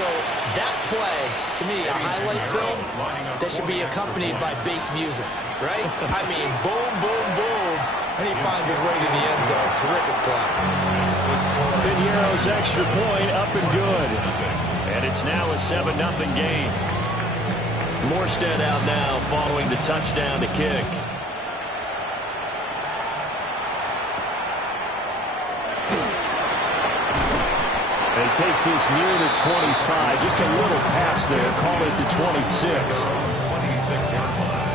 So that play, to me, a highlight film that should be accompanied by bass music, right? I mean, boom, boom, boom, and he finds his way to the end zone. Terrific play. Piñeiro's extra point up and good. And it's now a 7-0 game. Morstead out now following the touchdown to kick. And takes this near the 25. Just a little pass there. Call it the 26. 26-yard line.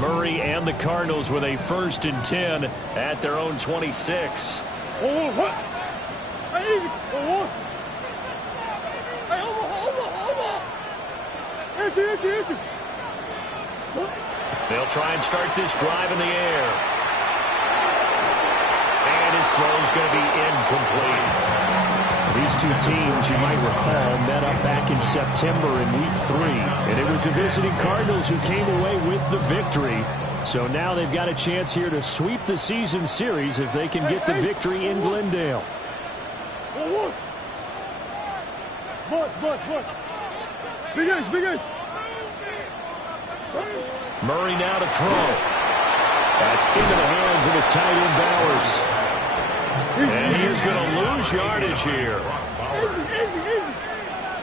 Murray and the Cardinals with a 1st and 10 at their own 26. They'll try and start this drive in the air. And his throw's going to be incomplete. These two teams, you might recall, met up back in September in Week 3. And it was the visiting Cardinals who came away with the victory. So now they've got a chance here to sweep the season series if they can get the victory in Glendale. Big Ace. Murray now to throw. That's into the hands of his tight end Bowers. And he is going to lose yardage here.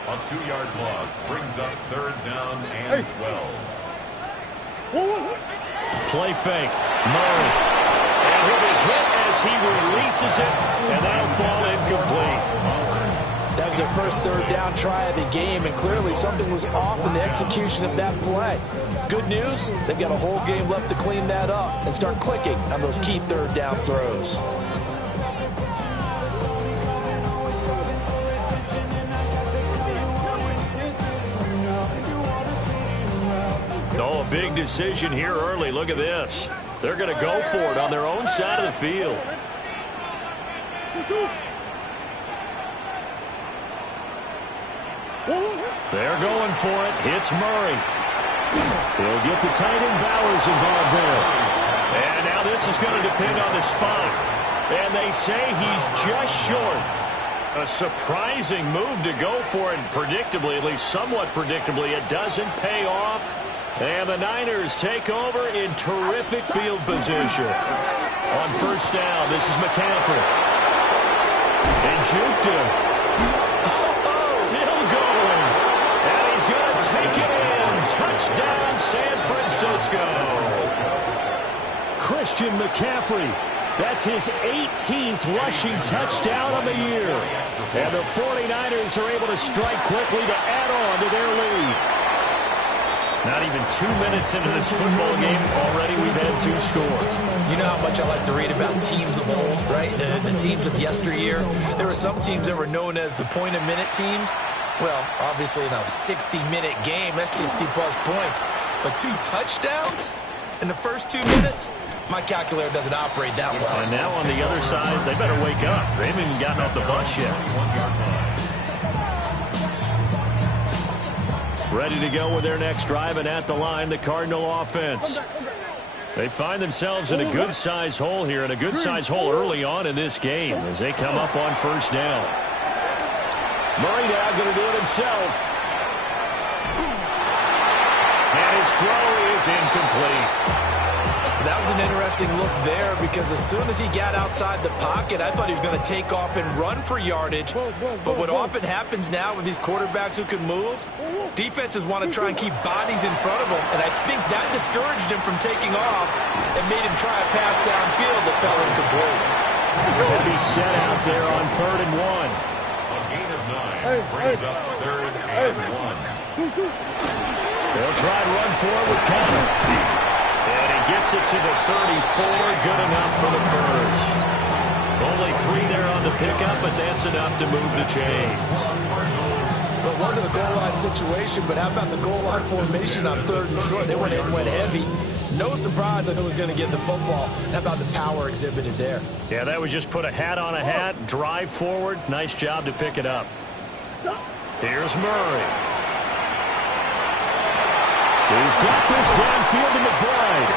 A 2-yard loss brings up 3rd down and 12. Play fake. Murray. And he'll be hit as he releases it, and that'll fall incomplete. That was their first 3rd down try of the game, and clearly something was off in the execution of that play. Good news, they've got a whole game left to clean that up and start clicking on those key 3rd down throws. Oh, a big decision here early. Look at this. They're going to go for it on their own side of the field. They're going for it. Hits Murray. He'll get the tight end Bowers involved there. And now this is going to depend on the spot. And they say he's just short. A surprising move to go for it. Predictably, at least somewhat predictably, it doesn't pay off. And the Niners take over in terrific field position. On 1st down, this is McCaffrey. And juked him. Still going. And he's going to take it in. Touchdown, San Francisco. Christian McCaffrey. That's his 18th rushing touchdown of the year. And the 49ers are able to strike quickly to add on to their lead. Not even 2 minutes into this football game, already we've had 2 scores. You know how much I like to read about teams of old, right? The teams of yesteryear. There were some teams that were known as the point-a-minute teams. Well, obviously in a 60-minute game, that's 60-plus points. But 2 touchdowns in the first 2 minutes? My calculator doesn't operate that well. And now on the other side, they better wake up. They haven't even gotten off the bus yet. Ready to go with their next drive, and at the line, the Cardinal offense. They find themselves in a good-sized hole here, and a good-sized hole early on in this game as they come up on 1st down. Murray now going to do it himself. And his throw is incomplete. That was an interesting look there because as soon as he got outside the pocket, I thought he was going to take off and run for yardage. But what often happens now with these quarterbacks who can move, defenses want to try and keep bodies in front of him, and I think that discouraged him from taking off and made him try a pass downfield that fell incomplete. He'll be set out there on 3rd and 1. A gain of 9 brings up 3rd and 1. They'll try and run forward with Connor. And he gets it to the 34. Good enough for the first. Only 3 there on the pickup, but that's enough to move the chains. Well, it wasn't a goal line situation, but how about the goal line formation on 3rd and short? They went in, went heavy. No surprise I knew he was going to get the football. How about the power exhibited there? Yeah, that was just put a hat on a hat, drive forward. Nice job to pick it up. Here's Murray. He's got this downfield to McBride.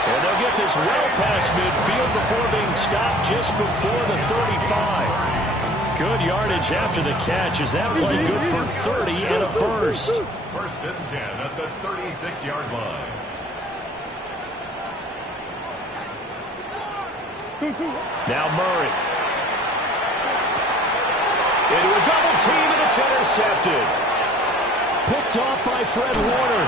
And they'll get with this well past midfield before being stopped just before the 35. Good yardage after the catch. Is that play good for 30 and a first? First and 10 at the 36-yard line. Now Murray. Into a double team, and it's intercepted. Picked off by Fred Warner.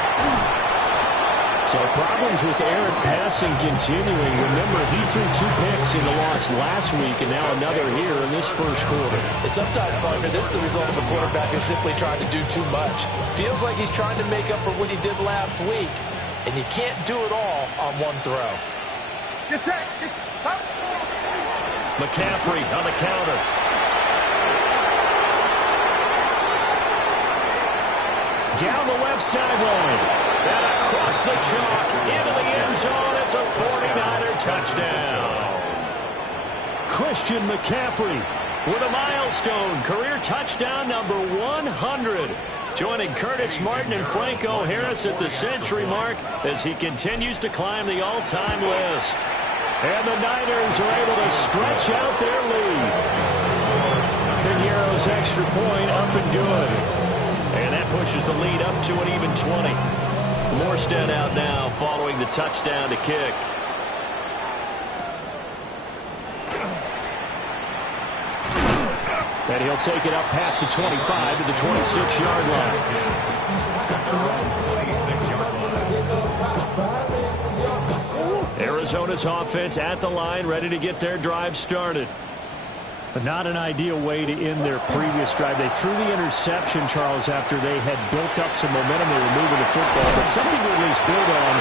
So problems with errant passing continuing. Remember, he threw 2 picks in the loss last week, and now another here in this first quarter. Sometimes, partner, this is the result of a quarterback who's simply trying to do too much. Feels like he's trying to make up for what he did last week, and you can't do it all on one throw. Get set. McCaffrey on the counter. Down the left sideline. And across the chalk into the end zone. It's a 49er touchdown. Christian McCaffrey with a milestone career touchdown number 100. Joining Curtis Martin and Franco Harris at the century mark as he continues to climb the all-time list. And the Niners are able to stretch out their lead. Piñeiro's extra point up and good. And that pushes the lead up to an even 20. Morstead out now following the touchdown to kick. And he'll take it up past the 25 to the 26-yard line. Arizona's offense at the line, ready to get their drive started. But not an ideal way to end their previous drive. They threw the interception, Charles, after they had built up some momentum. They were moving the football, but something to at least build on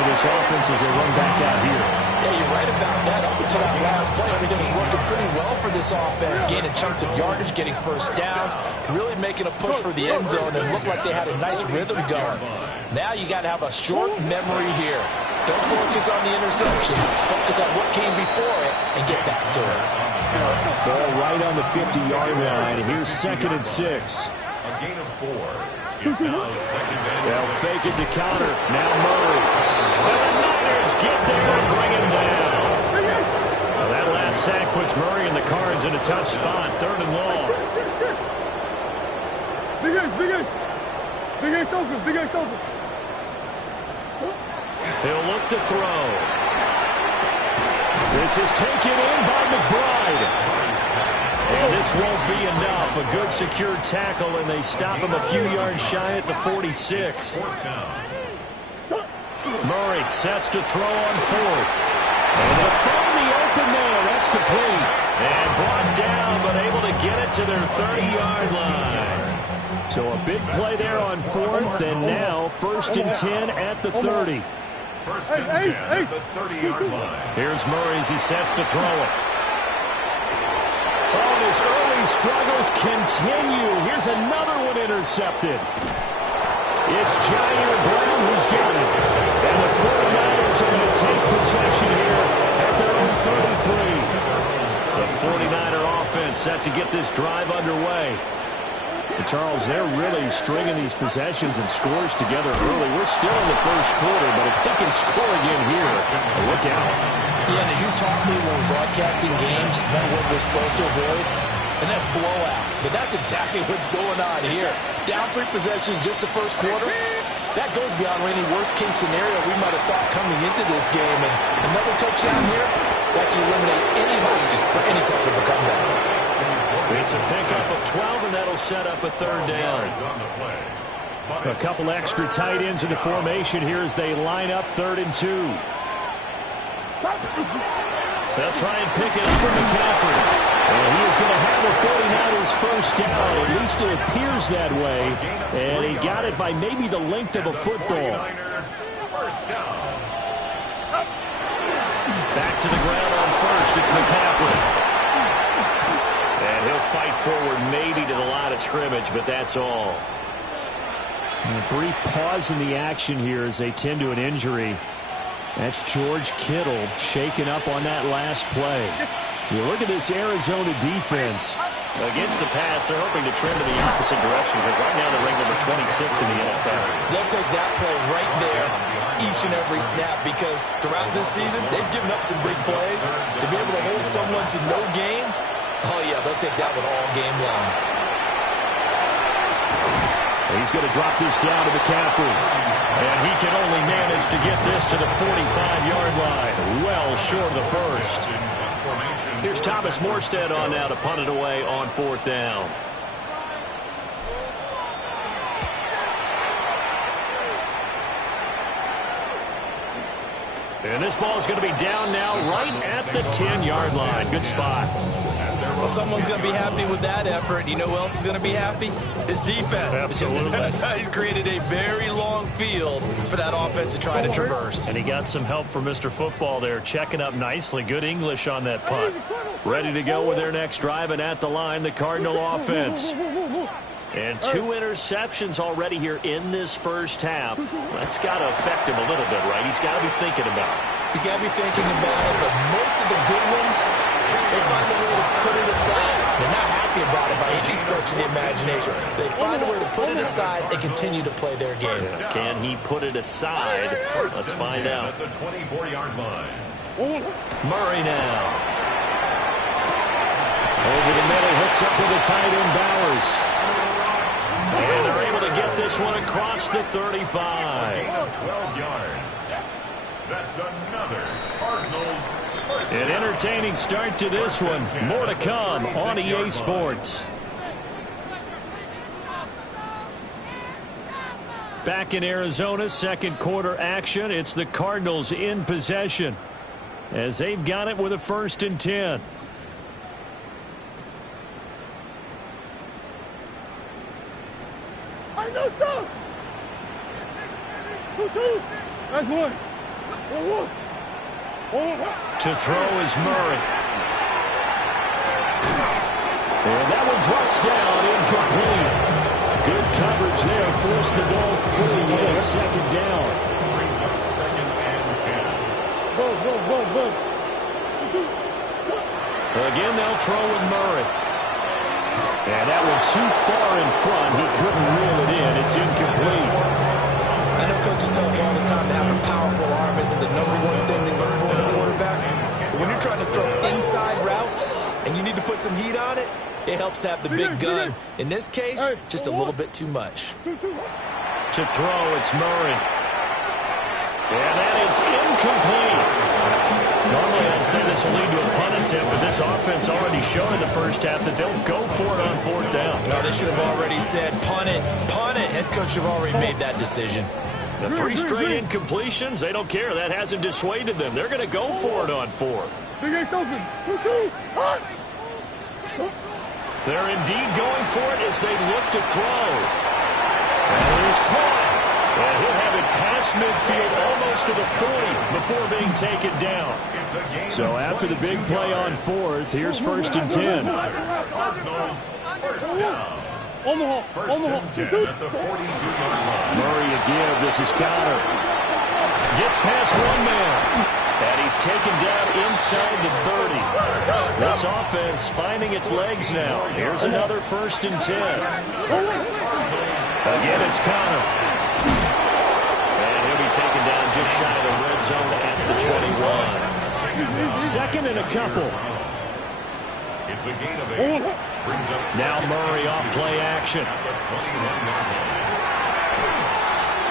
for this offense as they run back out here. Yeah, you're right about that. Up until that last play, everything was working pretty well for this offense, gaining chunks of yardage, getting first downs, really making a push for the end zone, and looked like they had a nice rhythm going. Now you got to have a short memory here. Don't focus on the interception. Focus on what came before it and get back to it. Ball right on the 50-yard line. Here's 2nd and 6. A gain of 4. It's now 2nd and 6. They'll fake it to counter. Now Murray. And the Niners get there and bring him down. Well, that last sack puts Murray and the Cards in a tough spot. 3rd and long. Big ace. Big ace open. He'll look to throw. This is taken in by McBride. And this won't be enough. A good secure tackle, and they stop him a few yards shy at the 46. Murray sets to throw on 4th. And they'll find the open man. That's complete. And brought down, but able to get it to their 30-yard line. So a big play there on 4th, and now 1st and 10 at the 30. First and 10 at the 30-yard line. Here's Murray as he sets to throw it. Oh, his early struggles continue. Here's another one intercepted. It's Jair Brown who's got it. And the 49ers are going to take possession here at their own 33. The 49er offense set to get this drive underway. But Charles, they're really stringing these possessions and scores together early. We're still in the first quarter, but if they can score again here, look out. Yeah, and as you taught me when we're broadcasting games, one word we're supposed to avoid, and that's blowout. But that's exactly what's going on here. Down 3 possessions just the first quarter. That goes beyond any worst-case scenario we might have thought coming into this game. And another touchdown here, that should eliminate any hopes for any type of a comeback. It's a pickup of 12, and that'll set up a 3rd down. A couple extra tight ends in the formation here as they line up 3rd and 2. They'll try and pick it up for McCaffrey. And he is going to have the 49ers first down. At least it appears that way. And he got it by maybe the length of a football. Back to the ground on 1st. It's McCaffrey. And he'll fight forward maybe to the line of scrimmage, but that's all. And a brief pause in the action here as they tend to an injury. That's George Kittle shaken up on that last play. You look at this Arizona defense. Against the pass, they're hoping to trend in the opposite direction because right now they're ranked number 26 in the NFL. They'll take that play right there each and every snap because throughout this season, they've given up some big plays. To be able to hold someone to no gain, oh yeah, they'll take that one all game long. He's going to drop this down to McCaffrey. And he can only manage to get this to the 45-yard line. Well short of the first. Here's Thomas Morstead on now to punt it away on 4th down. And this ball is going to be down now right at the 10-yard line. Good spot. Well, someone's going to be happy with that effort. You know who else is going to be happy? His defense. Absolutely. He's created a very long field for that offense to try to traverse. And he got some help from Mr. Football there, checking up nicely. Good English on that punt. Ready to go with their next drive, and at the line, the Cardinal offense. And 2 interceptions already here in this first half. That's got to affect him a little bit, right? He's got to be thinking about it. He's got to be thinking about it, but most of the good ones, they find a way to put it aside. They're not happy about it by any stretch of the imagination. They find a way to put it aside and continue to play their game. Can he put it aside? Let's find out. At the 24-yard line. Murray now. Over the middle, hooks up with the tight end Bowers. And they're able to get this one across the 35. 12 yards. That's another Cardinals. An entertaining start to this one. More to come on EA Sports. Back in Arizona, second quarter action. It's the Cardinals in possession as they've got it with a 1st and 10. No sauce. 2-2. That's one. 1-1. To throw is Murray. And that one drops down, incomplete. Good coverage there, forced the ball free, and 2nd down. Brings up 2nd and 10. Again, they'll throw with Murray. And that one too far in front. He couldn't reel it in. It's incomplete. I know coaches tell us all the time that having a powerful arm isn't the #1 thing they look for in a quarterback. But when you're trying to throw inside routes and you need to put some heat on it, it helps to have the big gun. In this case, just a little bit too much. To throw, it's Murray. And that is incomplete. Normally, I'd say this will lead to a punt attempt, but this offense already showed in the first half that they'll go for it on 4th down. No, they should have already said, punt it, punt it. Head coach should have already made that decision. The 3 straight incompletions, they don't care. That hasn't dissuaded them. They're going to go for it on 4th. Big Ace open. 2-2. Hot. They're indeed going for it as they look to throw. And he's caught. And he'll have it past midfield almost to the 40 before being taken down. So after the big play on 4th, here's 1st and 10. Cardinals, 1st down. Omaha. 1st and 10 at the 42-yard line. Murray a give. This is Connor. Gets past one man. And he's taken down inside the 30. This offense finding its legs now. Here's another 1st and 10. Again, it's Connor. And he'll be taken down just shy of the red zone at the 21. 2nd and a couple. It's a gain of 8. Brings up Now Murray off play action.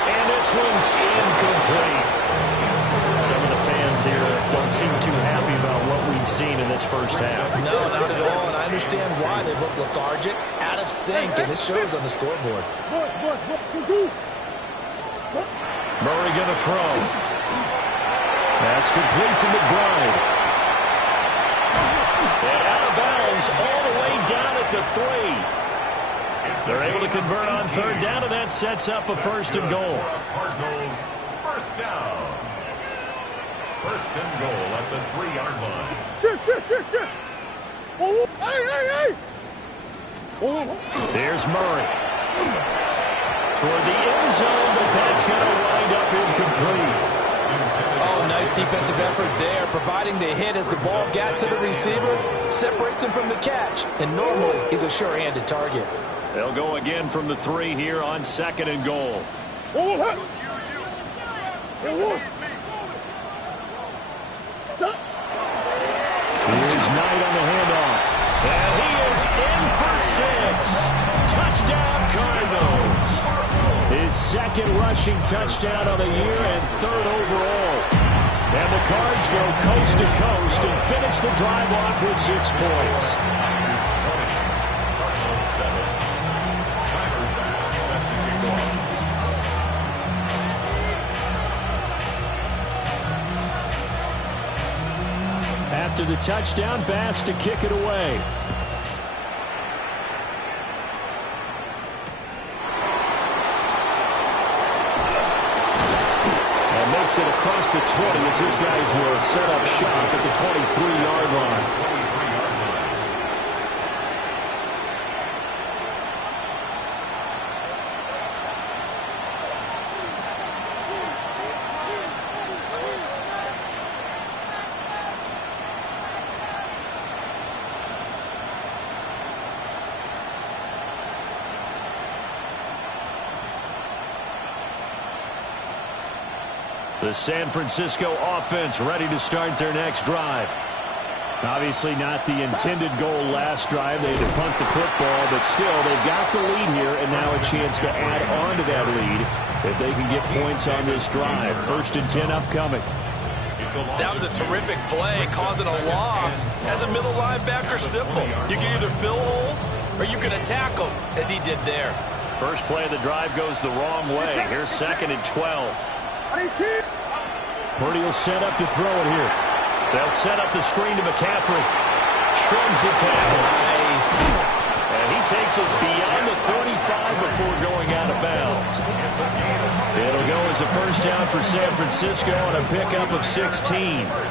And this one's incomplete. Some of the fans here don't seem too happy about what we've seen in this first half. No, not at all, and I understand why. They look lethargic, out of sync, and it shows on the scoreboard. Murray going to throw. That's complete to McBride. And out of bounds all the way down at the 3. They're able to convert on 3rd down, and that sets up a 1st and goal. Cardinals, 1st down. 1st and goal at the 3-yard line. Shit. Oh, hey. There's Murray. Toward the end zone, but that's going to wind up incomplete. Oh, nice defensive effort there, providing the hit as the ball got to the receiver, separates him from the catch, and normally he's a sure-handed target. They'll go again from the 3 here on 2nd and goal. Here's Knight on the handoff. And he is in for 6. Touchdown, Cardinals. His 2nd rushing touchdown of the year and 3rd overall. And the Cards go coast to coast and finish the drive off with 6 points. After the touchdown, Bass to kick it away. And makes it across the 20 as his guys will set up shop at the 23-yard line. The San Francisco offense ready to start their next drive. Obviously not the intended goal last drive. They had to punt the football, but still they've got the lead here and now a chance to add on to that lead if they can get points on this drive. 1st and 10 upcoming. That was a terrific play, causing a loss. As a middle linebacker, simple. You can either fill holes or you can attack them, as he did there. First play of the drive goes the wrong way. Here's 2nd and 12. Purdy will set up to throw it here. They'll set up the screen to McCaffrey. Shrugs the tackle. Nice. And he takes us beyond the 35 before going out of bounds. It'll go as a 1st down for San Francisco on a pickup of 16. 1st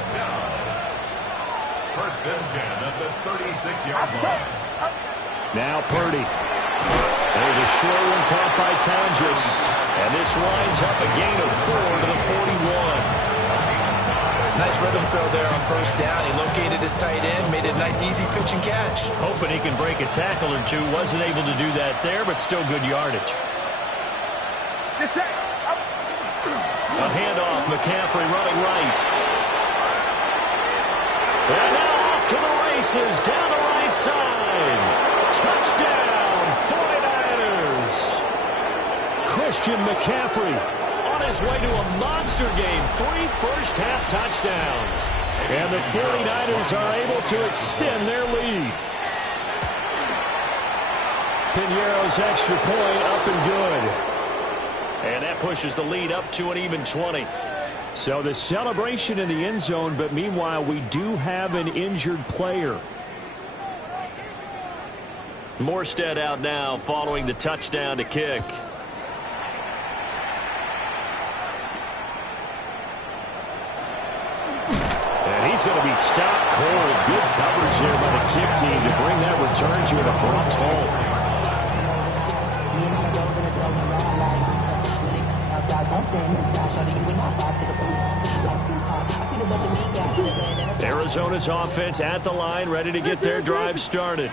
and 10 at the 36-yard line. Now Purdy. There's a short one caught by Townsend. And this winds up a gain of 4 to the 41. Nice rhythm throw there on 1st down. He located his tight end, made a nice easy pitch and catch. Hoping he can break a tackle or two. Wasn't able to do that there, but still good yardage. A handoff. McCaffrey running right. And now off to the races down the right side. Touchdown, 49ers. Christian McCaffrey on his way to a monster game. 3 first-half touchdowns. And the 49ers are able to extend their lead. Piñeiro's extra point up and good. And that pushes the lead up to an even 20. So the celebration in the end zone, but meanwhile we do have an injured player. Morstead out now following the touchdown to kick. And he's going to be stopped cold. Good coverage here by the kick team to bring that return to an abrupt halt. Arizona's offense at the line, ready to get their drive started.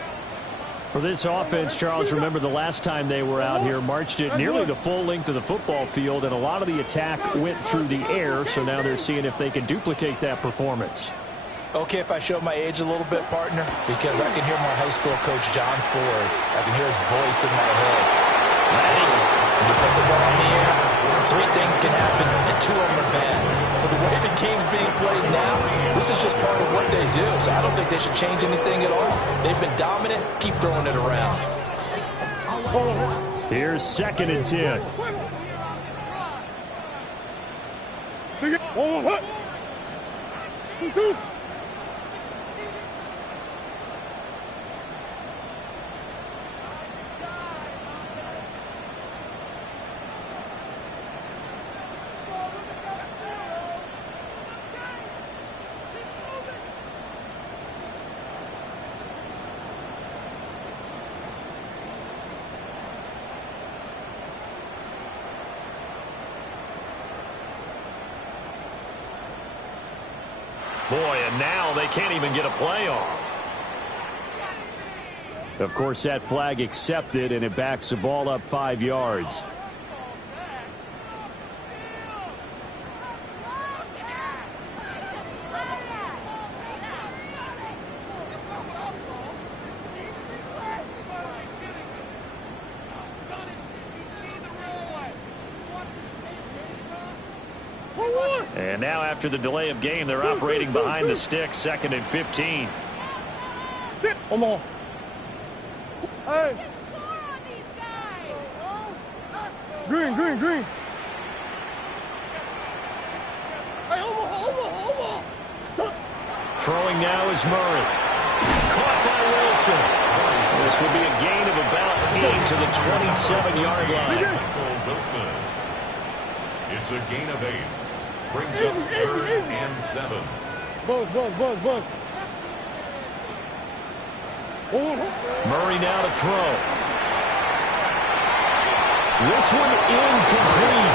For this offense, Charles, remember the last time they were out here, marched it nearly the full length of the football field, and a lot of the attack went through the air, so now they're seeing if they can duplicate that performance. Okay, if I show my age a little bit, partner, because I can hear my high school coach, John Ford. I can hear his voice in my head. When you put the ball in the air, 3 things can happen, and 2 of them are bad. For the way the game's being played now, this is just part of what they do, so I don't think they should change anything at all. They've been dominant. Keep throwing it around. Here's 2nd and 10. Boy, and now they can't even get a play off. Of course, that flag accepted, and it backs the ball up 5 yards. And now after the delay of game, they're operating behind the sticks, 2nd and 15. Sit. One more. Hey. Green, green, green. Hey, over. Throwing now is Murray. Caught by Wilson. This will be a gain of about 8 to the 27-yard line. Wilson. It's a gain of 8. Brings up 3rd and 7. Buzz. Murray now to throw. This one incomplete.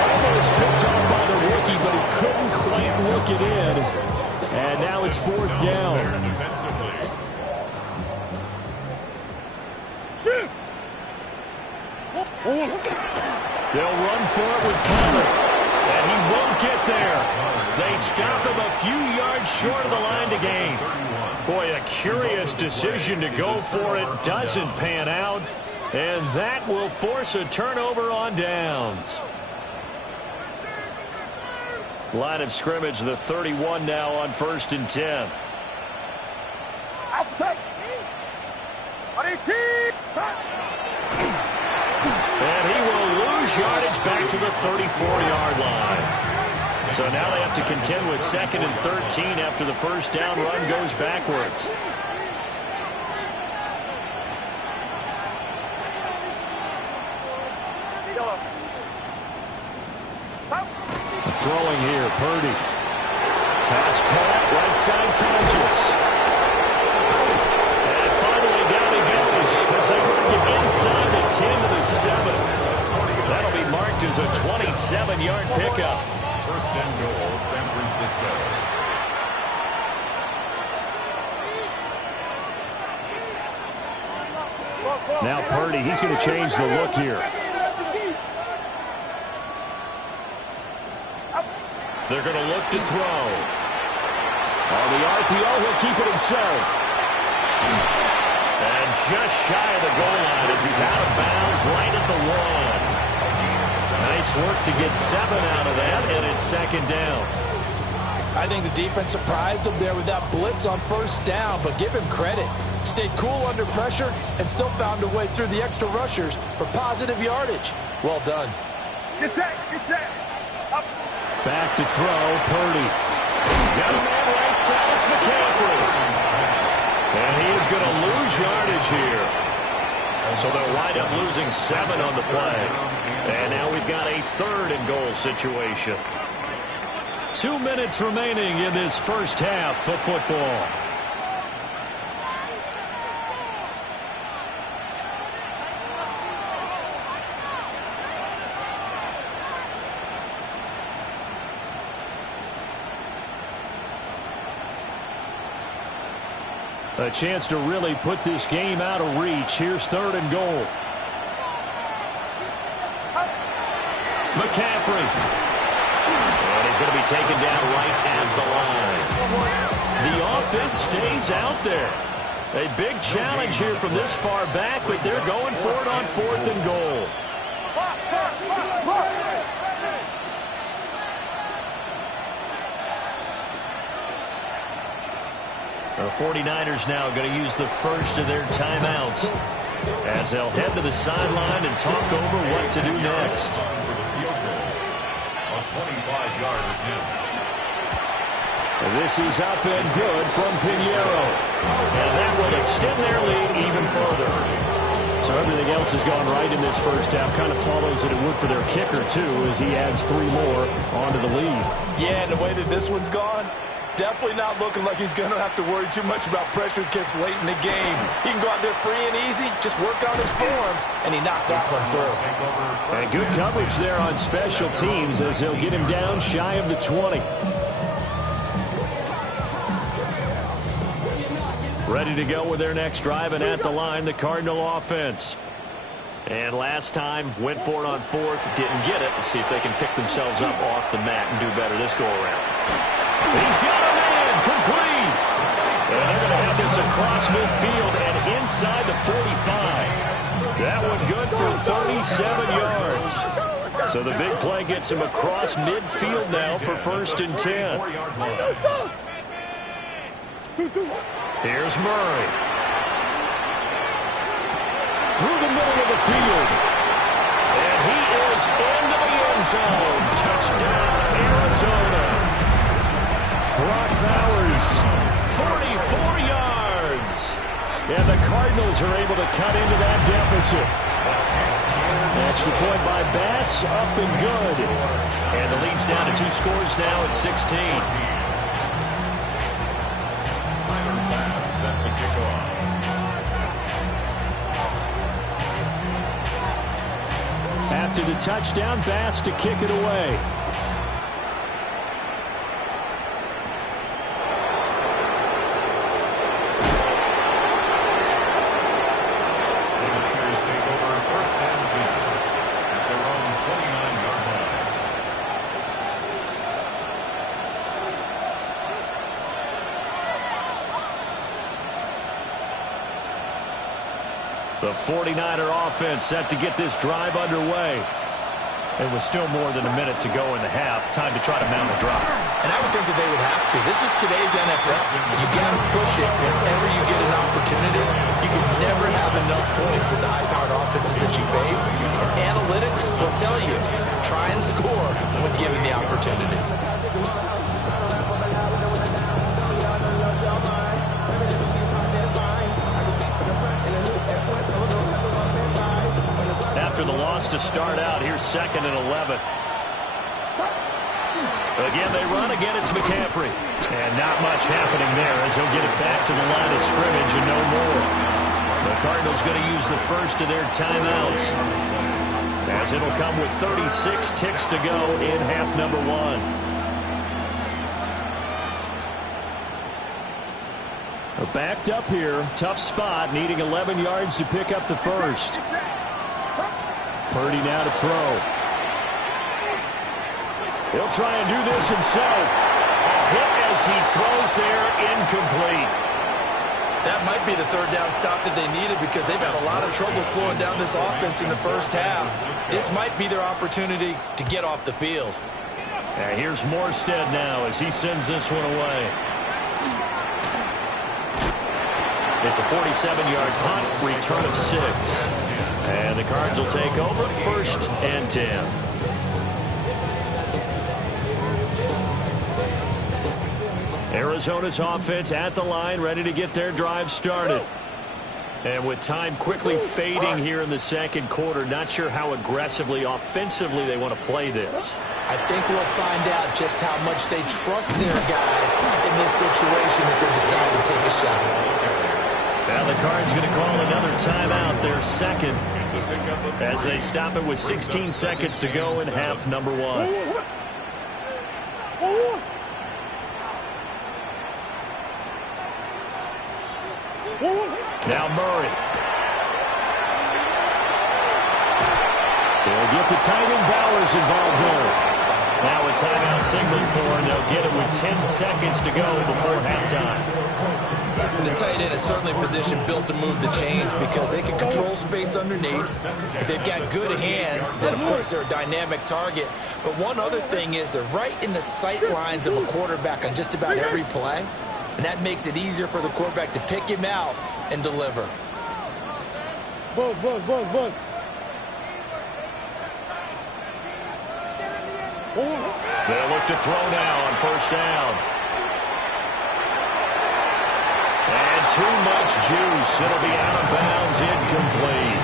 Almost picked off by the rookie, but he couldn't quite work it in. And now it's 4th down. They'll run for it with Connor. And he won't get there. They stop him a few yards short of the line to gain. Boy, a curious decision to go for it. Doesn't pan out. And that will force a turnover on downs. Line of scrimmage, the 31 now on 1st and 10. Outside. And he will lose yardage back to the 34-yard line. So now they have to contend with 2nd and 13 after the first down run goes backwards. Throwing here, Purdy. Pass caught, right side touches. And finally down he goes as they work it inside the 10 to the 7. That'll be marked as a 27-yard pickup. 1st and goal, San Francisco. Now Purdy, he's going to change the look here. They're going to look to throw. On the RPO, he'll keep it himself. And just shy of the goal line as he's out of bounds right at the 1. Nice work to get 7 out of that, and it's 2nd down. I think the defense surprised him there with that blitz on 1st down, but give him credit. Stayed cool under pressure and still found a way through the extra rushers for positive yardage. Well done. Get set. Up. Back to throw, Purdy. Got a man right side, it's McCaffrey. And he is going to lose yardage here. So they'll wind up losing 7 on the play. And now we've got a 3rd and goal situation. 2 minutes remaining in this first half of football. A chance to really put this game out of reach. Here's 3rd and goal. McCaffrey. And he's going to be taken down right at the line. The offense stays out there. A big challenge here from this far back, but they're going for it on 4th and goal. The 49ers now going to use the first of their timeouts as they'll head to the sideline and talk over what to do next. A 25-yard attempt. This is up and good from Pinheiro. And that will extend their lead even further. So everything else has gone right in this first half. Kind of follows that it would for their kicker, too, as he adds 3 more onto the lead. Yeah, and the way that this one's gone, definitely not looking like he's going to have to worry too much about pressure kicks late in the game. He can go out there free and easy, just work on his form, and he knocked that one through. And good coverage there on special teams as they'll get him down shy of the 20. Ready to go with their next drive, and at the line, the Cardinal offense. And last time, went for it on fourth, didn't get it. Let's see if they can pick themselves up off the mat and do better this go-around. He's got a man, complete. And they're going to have this across midfield and inside the 45. That one good for 37 yards. So the big play gets him across midfield now for 1st and 10. Here's Murray. Through the middle of the field. And he is into the end zone. Touchdown, Arizona. Brock Bowers, 44 yards. And the Cardinals are able to cut into that deficit. Extra point by Bass, up and good. And the lead's down to 2 scores now at 16. Set to kick off. After the touchdown, Bass to kick it away. The Niners take over 1st and 10 at their own 29-yard line. The 49er offense set to get this drive underway. It was still more than a minute to go in the half. Time to try to mount a drive. And I would think that they would have to. This is today's NFL. You got to push it whenever you get an opportunity. You can never have enough points with the high-powered offenses that you face. And analytics will tell you, try and score when given the opportunity. After the loss to start out, here's 2nd and 11. Again, they run. Again, it's McCaffrey. And not much happening there as he'll get it back to the line of scrimmage and no more. The Cardinals going to use the first of their timeouts, as it'll come with 36 ticks to go in half number 1. They're backed up here. Tough spot, needing 11 yards to pick up the first. Purdy now to throw. He'll try and do this himself. A hit as he throws there, incomplete. That might be the 3rd down stop that they needed because they've had a lot of trouble slowing down this offense in the first half. This might be their opportunity to get off the field. And here's Morstead now as he sends this one away. It's a 47-yard punt, return of 6. And the Cards will take over 1st and 10. Arizona's offense at the line, ready to get their drive started. And with time quickly fading here in the 2nd quarter, not sure how aggressively, offensively they want to play this. I think we'll find out just how much they trust their guys in this situation if they decide to take a shot. Now the Cards going to call another timeout, their 2nd, as they stop it with 16 seconds to go in half number 1. Now Murray. They'll get the tight end Bowers involved there. Now a timeout signal for, and they'll get it with 10 seconds to go before halftime. And the tight end is certainly a position built to move the chains because they can control space underneath. If they've got good hands, then of course they're a dynamic target. But one other thing is they're right in the sight lines of a quarterback on just about every play. And that makes it easier for the quarterback to pick him out and deliver. Buzz. They'll look to throw now on 1st down. And too much juice. It'll be out of bounds, incomplete.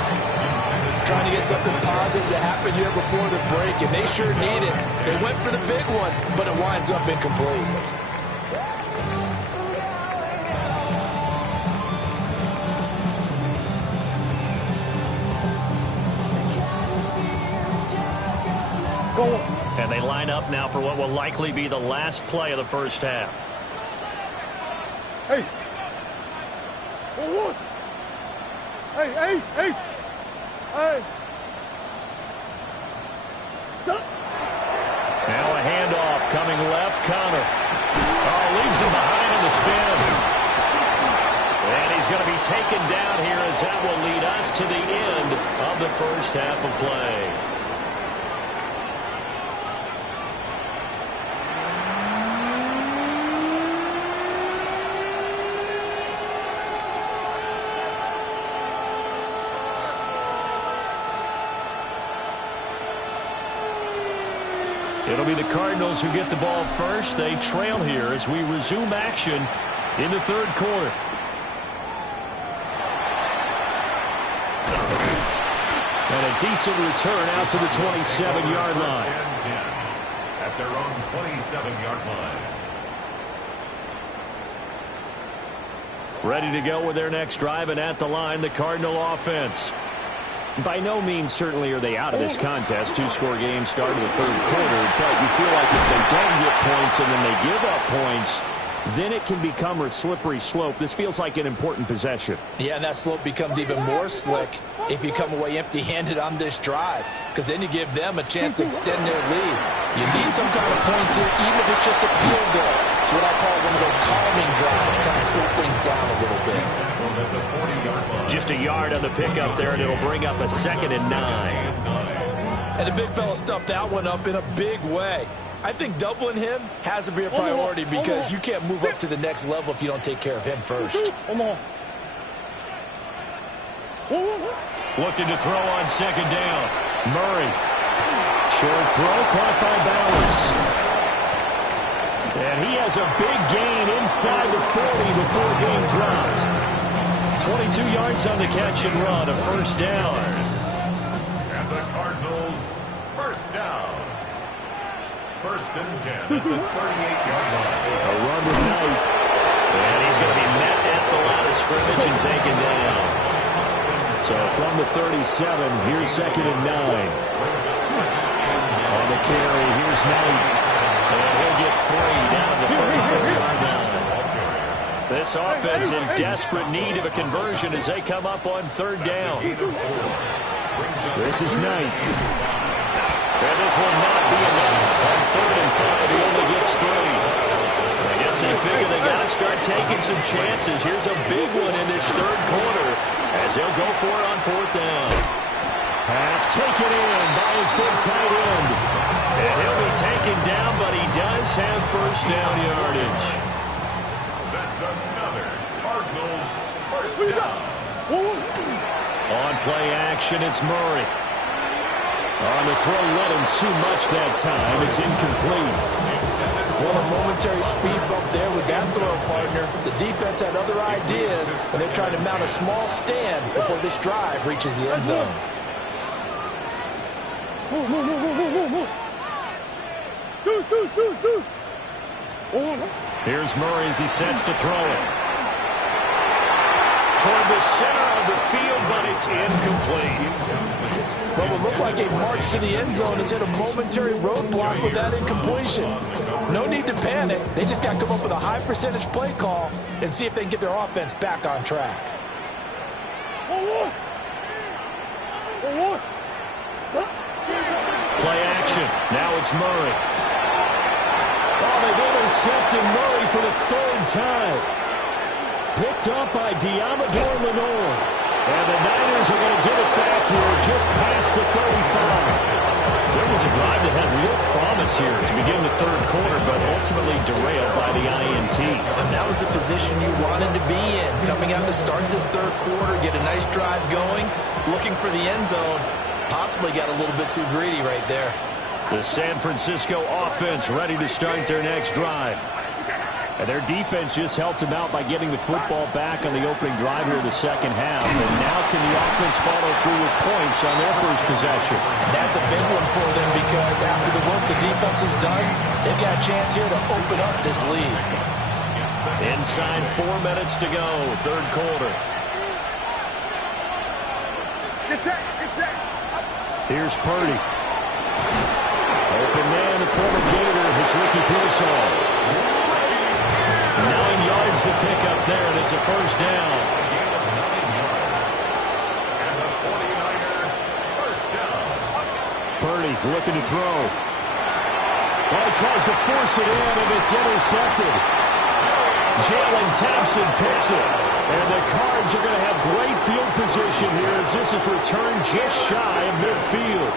Trying to get something positive to happen here before the break, and they sure need it. They went for the big one, but it winds up incomplete. And they line up now for what will likely be the last play of the first half. Hey. Forward. Hey, Ace, Ace. Hey. Stop. Now a handoff coming left, Connor. Oh, leaves him behind in the spin. And he's going to be taken down here as that will lead us to the end of the first half of play. It'll be the Cardinals who get the ball first. They trail here as we resume action in the third quarter. And a decent return out to the 27-yard line. At their own 27-yard line. Ready to go with their next drive, and at the line, the Cardinal offense. By no means certainly are they out of this contest. Two-score game start of the third quarter, but you feel like if they don't get points and then they give up points, then it can become a slippery slope. This feels like an important possession. Yeah, and that slope becomes even more slick if you come away empty-handed on this drive, because then you give them a chance to extend their lead. You need some kind of points here, even if it's just a field goal. It's what I call one of those calming drives, trying to slow things down a little bit. Just a yard on the pickup there, and it'll bring up a 2nd and 9. And the big fella stuffed that one up in a big way. I think doubling him has to be a priority because you can't move up to the next level if you don't take care of him first. Looking to throw on 2nd down. Murray. Short throw caught by Bowers. And he has a big gain inside the 40 before being dropped. 22 yards on the catch and run, a first down. And the Cardinals, first down. 1st and 10 at the 38-yard line. A run with Knight. And he's going to be met at the line of scrimmage and taken down. So from the 37, here's 2nd and 9. On the carry, here's Knight. And he'll get 3 down to the 34-yard line. This offense in desperate need of a conversion as they come up on 3rd down. This is Knight. And this will not be enough. On 3rd and 5, he only gets 3. I guess they figure they got to start taking some chances. Here's a big one in this third quarter as they'll go for it on 4th down. Pass taken in by his big tight end. And he'll be taken down, but he does have first down yardage. That's another Cardinals first down. On play action, it's Murray. On the throw, let him too much that time. It's incomplete. Well, a momentary speed bump there with that throw, partner. The defense had other ideas, and they're trying to mount a small stand before this drive reaches the end zone. Here's Murray as he sets to throw it. Toward the center of the field, but it's incomplete. What would look like a march to the end zone is hit a momentary roadblock with that incompletion. No need to panic. They just got to come up with a high percentage play call and see if they can get their offense back on track. Play action. Now it's Murray. Oh, they've intercepted Murray for the 3rd time. Picked up by Diamador Lenore. And the Niners are going to get it back here just past the 35. There was a drive that had real promise here to begin the third quarter, but ultimately derailed by the INT. And that was the position you wanted to be in. Coming out to start this third quarter, get a nice drive going, looking for the end zone. Possibly got a little bit too greedy right there. The San Francisco offense ready to start their next drive. And their defense just helped them out by getting the football back on the opening drive here in the second half. And now can the offense follow through with points on their first possession? And that's a big one for them because after the work the defense has done, they've got a chance here to open up this lead. Inside 4 minutes to go, third quarter. Here's Purdy. Open man, the former Gator. It's Ricky Pearsall. 9 yards to pick up there, and it's a first down. Murray looking to throw. Well, he tries to force it in, and it's intercepted. Jalen Thompson picks it. And the Cards are going to have great field position here as this is returned just shy of midfield.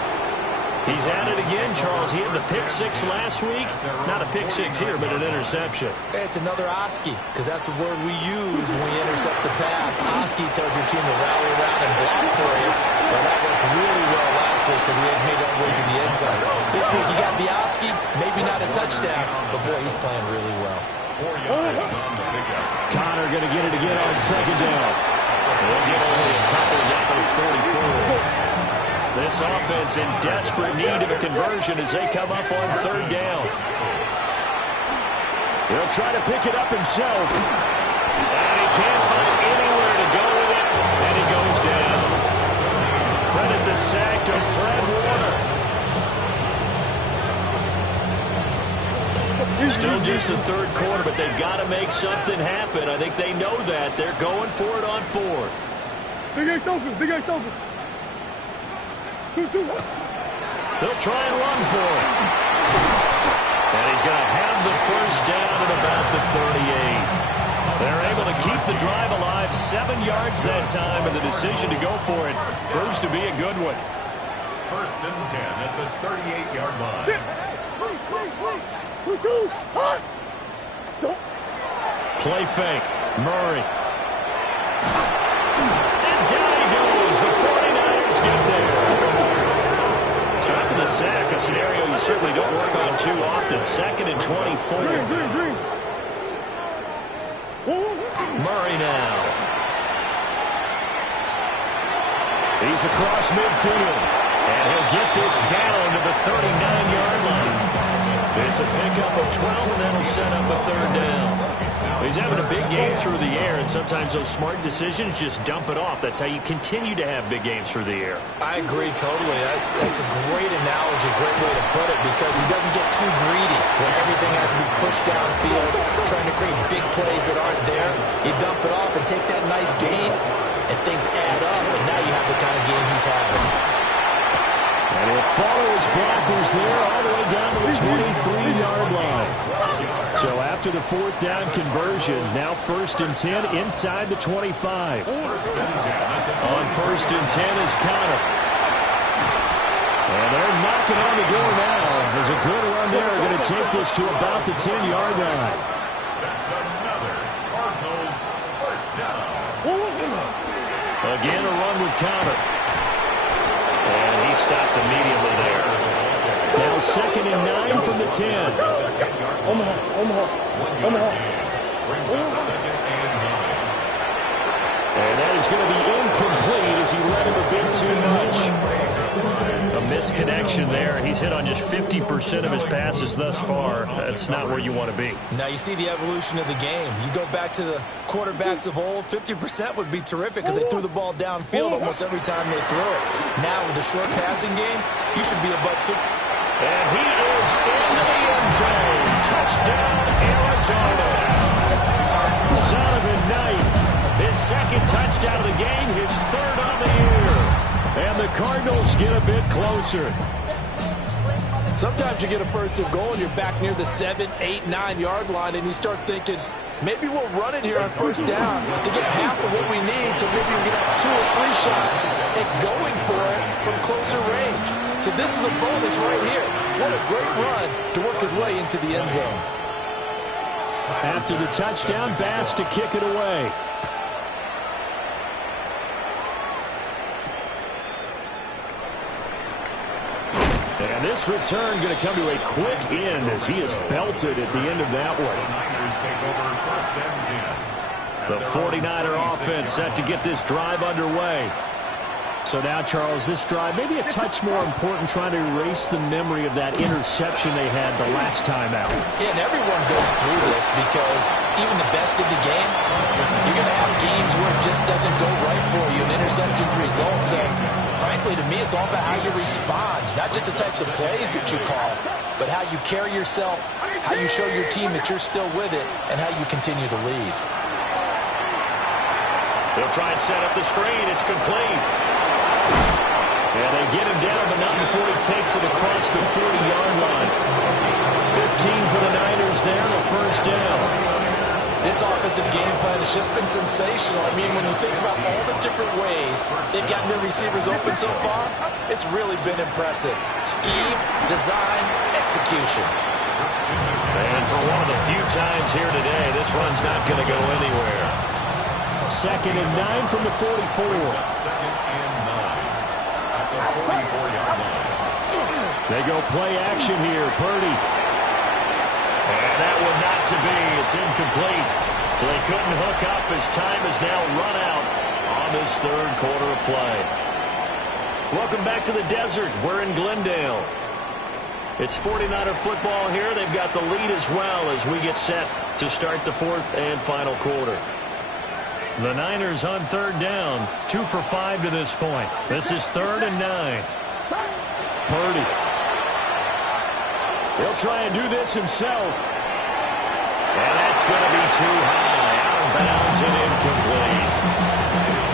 He's at it again, Charles. He had the pick six last week. Not a pick six here, but an interception. It's another Oski, because that's the word we use when we intercept the pass. Oski tells your team to rally around and block for you. Well, that worked really well last week because he had made it way to the end zone. This week he got the Oski, maybe not a touchdown, but boy, he's playing really well. Connor going to get it again on second down. He'll get only a couple down at 44. This offense in desperate need of a conversion as they come up on third down. He'll try to pick it up himself. And he can't find anywhere to go with it. And he goes down. Credit the sack to Fred Warner. Still just the third quarter, but they've got to make something happen. I think they know that. They're going for it on fourth. Big Ace open. Big Ace open. 2-2. They'll try and run for it. And he's going to have the first down at about the 38. They're able to keep the drive alive. 7 yards that time, and the decision to go for it proves to be a good one. First and 10 at the 38-yard line. Sit. Please. 2-2. Hot. Play fake. Murray. And down he goes. The 49ers get there. So after the sack, a scenario you certainly don't work on too often. Second and 24. Green. Murray now. He's across midfield. And he'll get this down to the 39-yard line. It's a pickup of 12, and that'll set up a third down. He's having a big game through the air, and sometimes those smart decisions just dump it off. That's how you continue to have big games through the air. I agree totally. That's a great analogy, great way to put it, because he doesn't get too greedy when everything has to be pushed downfield, trying to create big plays that aren't there. You dump it off and take that nice gain, and things add up, and now you have the kind of game he's having. And he'll follow his blockers there all the way down to the 23-yard line. So after the fourth down conversion, now first and 10 inside the 25. On first and 10 is Connor. And they're knocking on the door now. There's a good run there. They're going to take this to about the 10-yard line. That's another Cardinals first down. Again, a run with Connor. And he stopped immediately there. Now second and 9 from the 10. Omaha. Brings up second and 9. And that is going to be incomplete as he led him a bit too much. A misconnection there. He's hit on just 50% of his passes thus far. That's not where you want to be. Now you see the evolution of the game. You go back to the quarterbacks of old, 50% would be terrific because they threw the ball downfield almost every time they threw it. Now with the short passing game, you should be above 60. And he is in the end zone. Touchdown, Arizona. Zonovan Knight, his second touchdown of the game, his third on the year. And the Cardinals get a bit closer. Sometimes you get a first and goal and you're back near the 7, 8, 9-yard line and you start thinking, maybe we'll run it here on first down to get half of what we need, so maybe we can have 2 or 3 shots at going for it from closer range. So this is a bonus right here. What a great run to work his way into the end zone. After the touchdown, Bass to kick it away. And this return going to come to a quick end as he is belted at the end of that one. The 49er offense set to get this drive underway. So now, Charles, this drive maybe a touch more important, trying to erase the memory of that interception they had the last time out. Yeah, and everyone goes through this because even the best in the game, you're going to have games where it just doesn't go right for you, and interceptions result. So, frankly, to me, it's all about how you respond, not just the types of plays that you call, but how you carry yourself, how you show your team that you're still with it, and how you continue to lead. They'll try and set up the screen. It's complete. Yeah, they get him down, but not before he takes it across the 40-yard line. 15 for the Niners there, and a first down. This offensive game plan has just been sensational. I mean, when you think about all the different ways they've gotten their receivers open so far, it's really been impressive. Scheme, design, execution. And for one of the few times here today, this run's not going to go anywhere. 2nd and 9 from the 44. 2nd and 9 at the 44-yard line. They go play action here. Purdy. And that one not to be. It's incomplete. So they couldn't hook up as time has now run out on this 3rd quarter of play. Welcome back to the desert. We're in Glendale. It's 49er football here. They've got the lead as well as we get set to start the 4th and final quarter. The Niners on 3rd down. 2 for 5 to this point. This is 3rd and 9. Purdy. He'll try and do this himself. And that's going to be too high. Out of bounds and incomplete.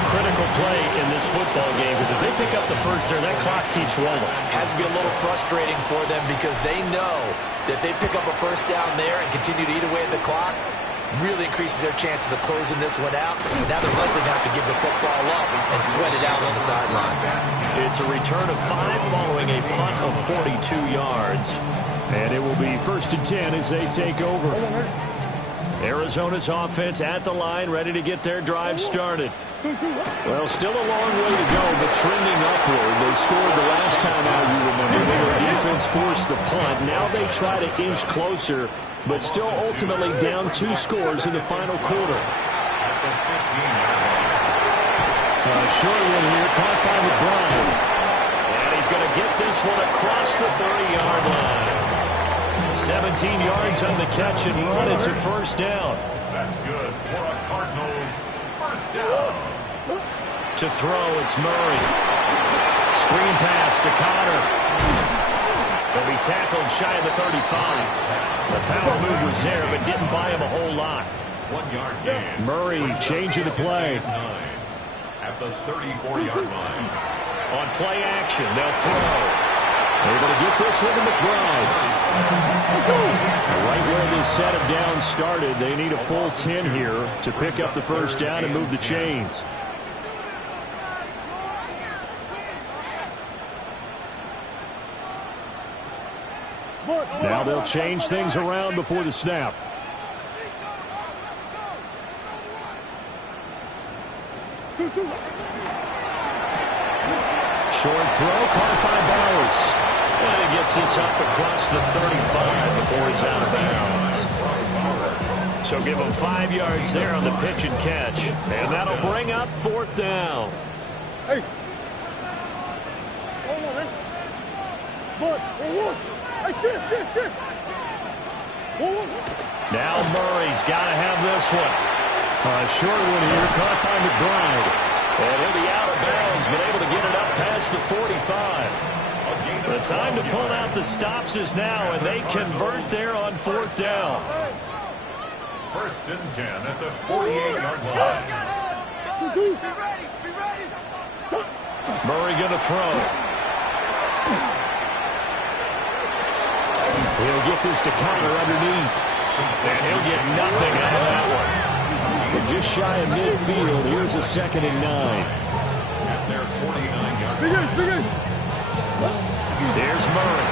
Critical play in this football game because if they pick up the first there, that clock keeps rolling. Has to be a little frustrating for them because they know that they pick up a first down there and continue to eat away at the clock, really increases their chances of closing this one out. Now they're likely to have to give the football up and sweat it out on the sideline. It's a return of 5 following a punt of 42 yards. And it will be 1st and 10 as they take over. Arizona's offense at the line, ready to get their drive started. Well, still a long way to go, but trending upward. They scored the last time out, you remember. Their defense forced the punt. Now they try to inch closer, but still ultimately down 2 scores in the final quarter. Short one here, caught by McBride. And he's going to get this one across the 30-yard line. 17 yards on the catch and run. It's a first down. That's good for a Cardinals first down. To throw, it's Murray. Screen pass to Connor. He'll be tackled shy of the 35. The power move was there, but didn't buy him a whole lot. 1 yard gain. Murray changing the play. At the 34-yard line. On play action, they'll throw. Able to get this one to McBride. Right where this set of downs started, they need a full 10 here to pick up the first down and move the chains. Now they'll change things around before the snap. Short throw caught by Bowers. And he gets this up across the 35 before he's out of bounds. So give him 5 yards there on the pitch and catch. And that'll bring up 4th down. Hey. Hold on, man. But, hey, shit. Now Murray's got to have this one. A short one here, caught by McBride. And he'll be out of bounds, but able to get it up past the 45. The time to pull out the stops is now, and they convert there on 4th down. 1st and 10 at the 48-yard line. Murray going to throw. He'll get this to Connor underneath. And he'll get nothing out of that one. We're just shy of midfield. Here's a 2nd and 9. At their 49-yard line. Big There's Murray.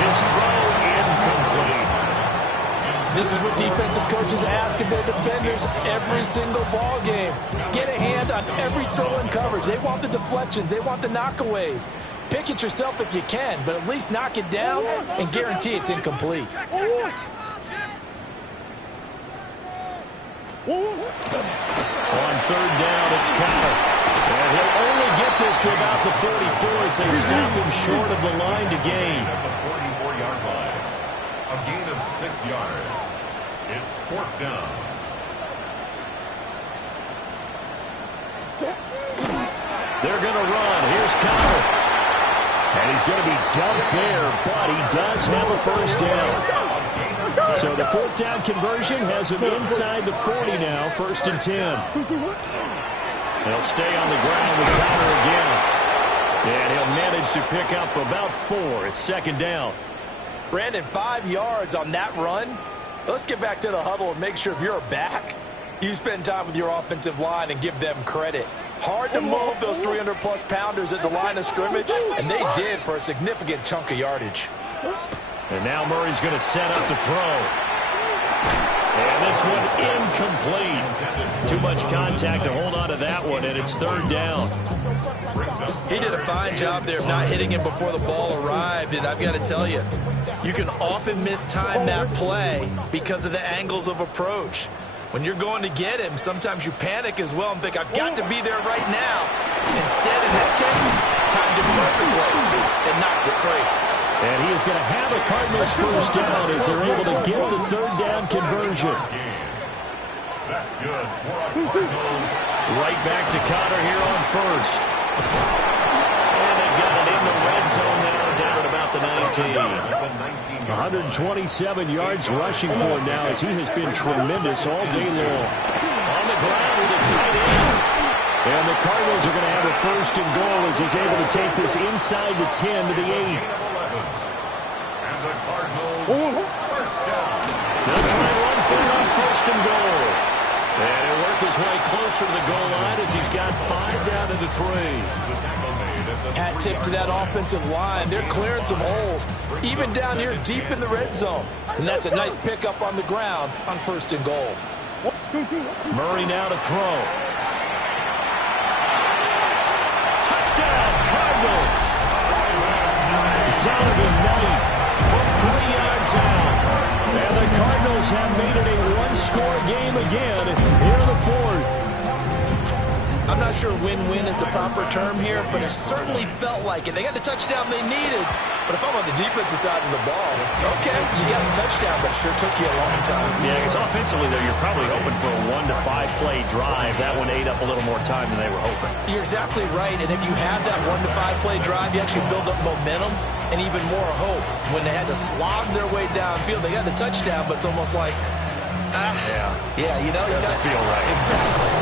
His throw incomplete. This is what defensive coaches ask of their defenders every single ball game. Get a hand on every throw in coverage. They want the deflections. They want the knockaways. Pick it yourself if you can, but at least knock it down and guarantee it's incomplete. On 3rd down, it's Connor. And he'll only get this to about the 44 as they stop him short of the line to gain. At the 44-yard line. A gain of 6 yards. It's 4th down. They're going to run. Here's Connor. And he's going to be dumped there, but he does have a first down. A gain So the fourth down conversion has him inside the 40 now, 1st and 10. They'll stay on the ground with Connor again. And he'll manage to pick up about 4. It's 2nd down. Brandon, 5 yards on that run. Let's get back to the huddle and make sure if you're a back, you spend time with your offensive line and give them credit. Hard to move those 300-plus pounders at the line of scrimmage, and they did for a significant chunk of yardage. And now Murray's going to set up to throw. And this one incomplete. Too much contact to hold on to that one, and it's 3rd down. He did a fine job there of not hitting him before the ball arrived, and I've got to tell you, you can often mistime that play because of the angles of approach. When you're going to get him, sometimes you panic as well and think, I've got to be there right now. Instead, in this case, timed it perfectly and knocked it free. And he is going to have a Cardinals 1st down as they're able to get the 3rd down conversion. That's good. Right back to Connor here on 1st. And they've got it in the red zone now, down at about the 19. 127 yards rushing for him now as he has been tremendous all day long. On the ground with a tight end. And the Cardinals are going to have a 1st and goal as he's able to take this inside the 10 to the 8. And the Cardinals 1st down. They'll try and run for it on 1st and goal. And he'll work his way closer to the goal line as he's got 5 down to the 3. Hat tip to that offensive line. They're clearing some holes, even down here deep in the red zone. And that's a nice pickup on the ground on 1st and goal. Murray now to throw. Touchdown, Cardinals. Donovan Knight from 3 yards out. And the Cardinals have made it a one-score game again here in the 4th. I'm not sure win-win is the proper term here, but it certainly felt like it. They got the touchdown they needed, but if I'm on the defensive side of the ball, okay, you got the touchdown, but it sure took you a long time. Yeah, because offensively, though, you're probably hoping for a 1 to 5 play drive. That one ate up a little more time than they were hoping. You're exactly right, and if you have that 1 to 5 play drive, you actually build up momentum and even more hope. When they had to slog their way downfield, they got the touchdown, but it's almost like, yeah, you know, doesn't feel right. Exactly.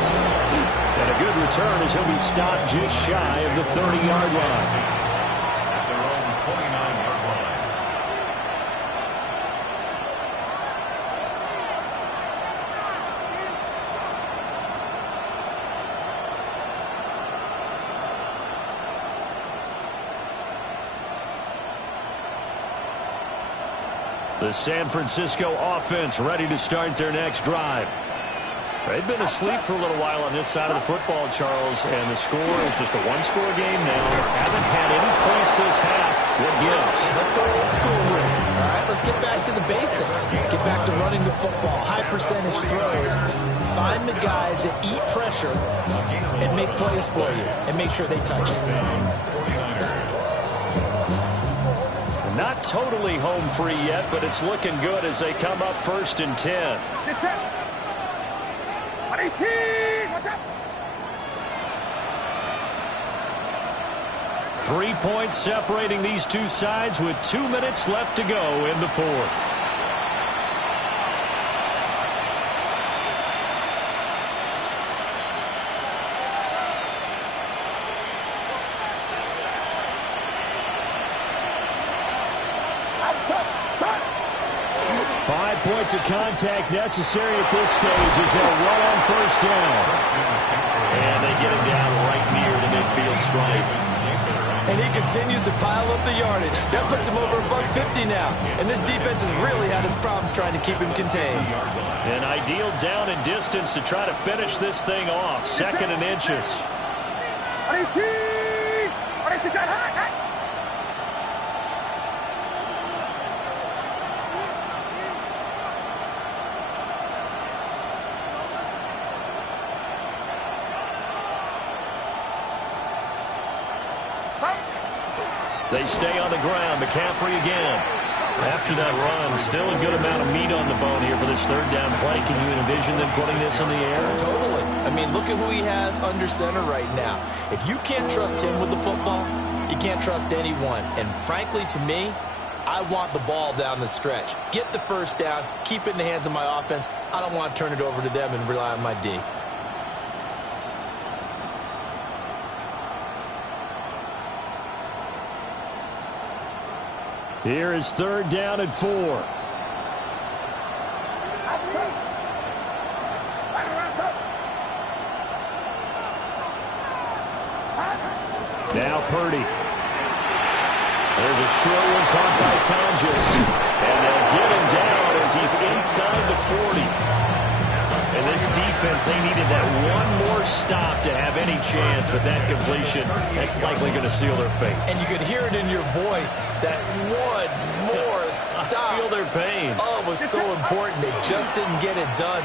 And a good return as he'll be stopped just shy of the 30-yard line. At their own 29-yard line. The San Francisco offense ready to start their next drive. They've been asleep for a little while on this side of the football, Charles, and the score is just a one-score game now. Haven't had any points this half. What gives? Let's go old school here. All right, let's get back to the basics. Get back to running the football, high percentage throws. Find the guys that eat pressure and make plays for you and make sure they touch it. Not totally home free yet, but it's looking good as they come up 1st and 10. 3 points separating these two sides with 2 minutes left to go in the 4th. Points of contact necessary at this stage as they'll run on 1st down. And they get him down right near the midfield stripe. And he continues to pile up the yardage. That puts him over $150 now. And this defense has really had its problems trying to keep him contained. An ideal down and distance to try to finish this thing off. 2nd and inches. They stay on the ground. McCaffrey again. After that run, still a good amount of meat on the bone here for this 3rd down play. Can you envision them putting this in the air? Totally. I mean, look at who he has under center right now. If you can't trust him with the football, you can't trust anyone. And frankly, to me, I want the ball down the stretch. Get the first down, keep it in the hands of my offense. I don't want to turn it over to them and rely on my D. Here is 3rd down and 4. Now Purdy. There's a short one caught by Tonjes. And they'll get him down as he's inside the 40. And this defense, they needed that one more stop to have any chance, but that completion, that's likely going to seal their fate. And you could hear it in your voice, that one more stop. I feel their pain. Oh, it was so important. They just didn't get it done.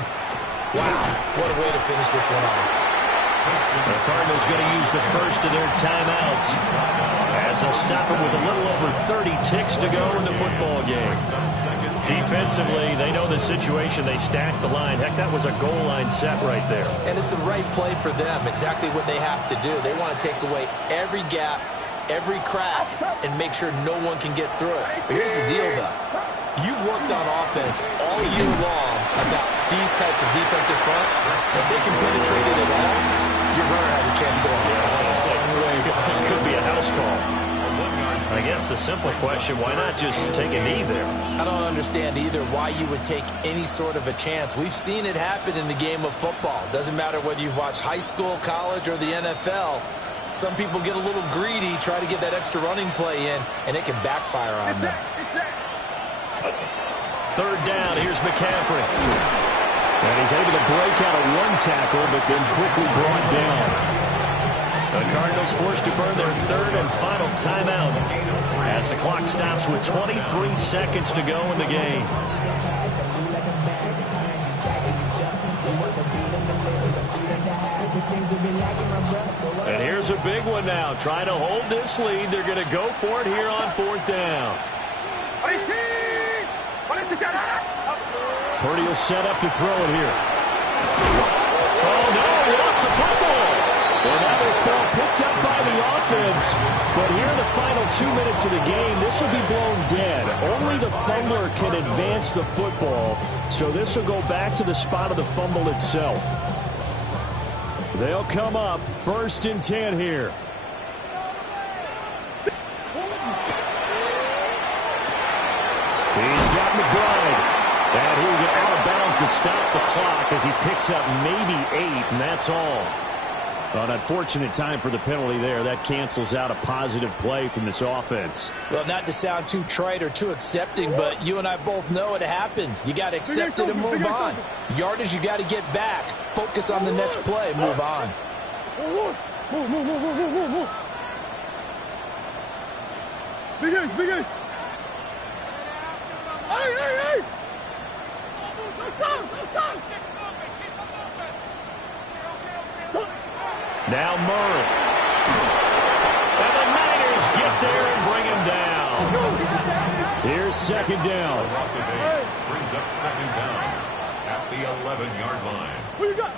Wow, what a way to finish this one off. The Cardinals going to use the first of their timeouts as they'll stop it with a little over 30 ticks to go in the football game. Defensively, they know the situation. They stack the line. Heck, that was a goal line set right there. And it's the right play for them, exactly what they have to do. They want to take away every gap, every crack, and make sure no one can get through it. But here's the deal, though. You've worked on offense all year long about these types of defensive fronts. If they can penetrate it at all, your runner has a chance to go on. It could be a house call. I guess the simple question, why not just take a knee there? I don't understand either why you would take any sort of a chance. We've seen it happen in the game of football. Doesn't matter whether you've watched high school, college, or the NFL. Some people get a little greedy, try to get that extra running play in, and it can backfire on them. 3rd down, here's McCaffrey. And he's able to break out of one tackle, but then quickly brought down. The Cardinals forced to burn their 3rd and final timeout as the clock stops with 23 seconds to go in the game. And here's a big one now. Trying to hold this lead. They're going to go for it here on 4th down. Purdy will set up to throw it here. Oh, no, he lost the football. And now this ball picked up by the offense. But here in the final 2 minutes of the game, this will be blown dead. Only the fumbler can advance the football. So this will go back to the spot of the fumble itself. They'll come up 1st and 10 here. He's got McBride. And he will get out of bounds to stop the clock as he picks up maybe 8, and that's all. An unfortunate time for the penalty there. That cancels out a positive play from this offense. Well, not to sound too trite or too accepting, but you and I both know it happens. You got to accept it and move on. Yardage, you got to get back. Focus on the next play. Move on. Move. Big Ace. Hey. Let's go. Now Murray. And the Niners get there and bring him down. Here's 2nd down. Brings up 2nd down at the 11-yard line. Who you got?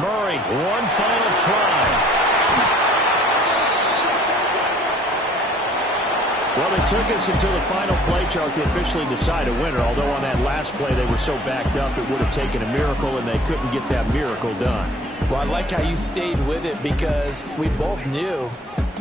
Murray, one final try. Well, it took us until the final play, Charles, to officially decide a winner. Although on that last play they were so backed up, it would have taken a miracle, and they couldn't get that miracle done. Well, I like how you stayed with it because we both knew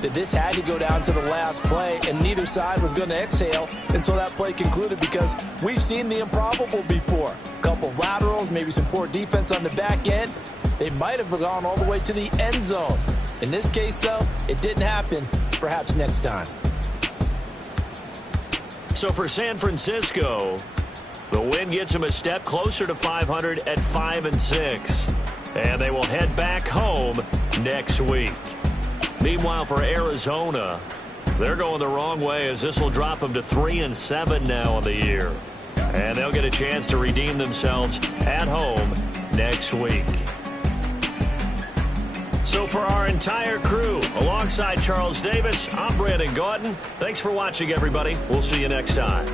that this had to go down to the last play, and neither side was going to exhale until that play concluded because we've seen the improbable before. A couple laterals, maybe some poor defense on the back end. They might have gone all the way to the end zone. In this case, though, it didn't happen. Perhaps next time. So for San Francisco, the win gets them a step closer to 500 at 5-6. And they will head back home next week. Meanwhile, for Arizona, they're going the wrong way as this will drop them to 3-7 now on the year. And they'll get a chance to redeem themselves at home next week. So for our entire crew, alongside Charles Davis, I'm Brandon Gaudin. Thanks for watching, everybody. We'll see you next time.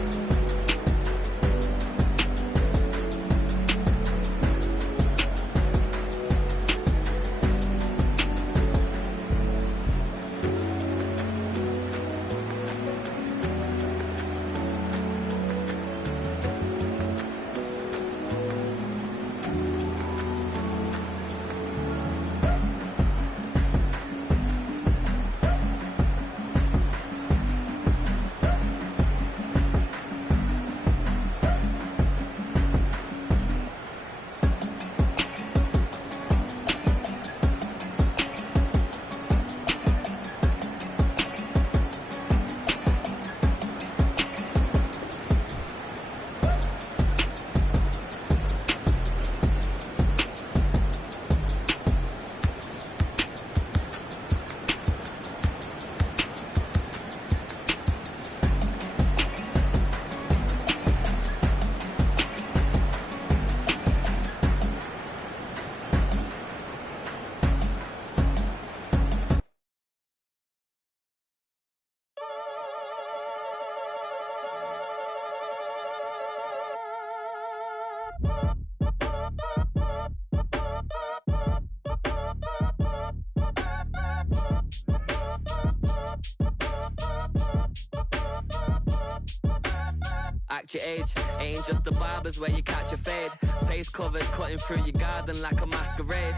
act your age. Ain't just the barbers where you catch a fade. Face covered, cutting through your garden like a masquerade.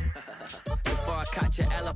Before I catch your Ella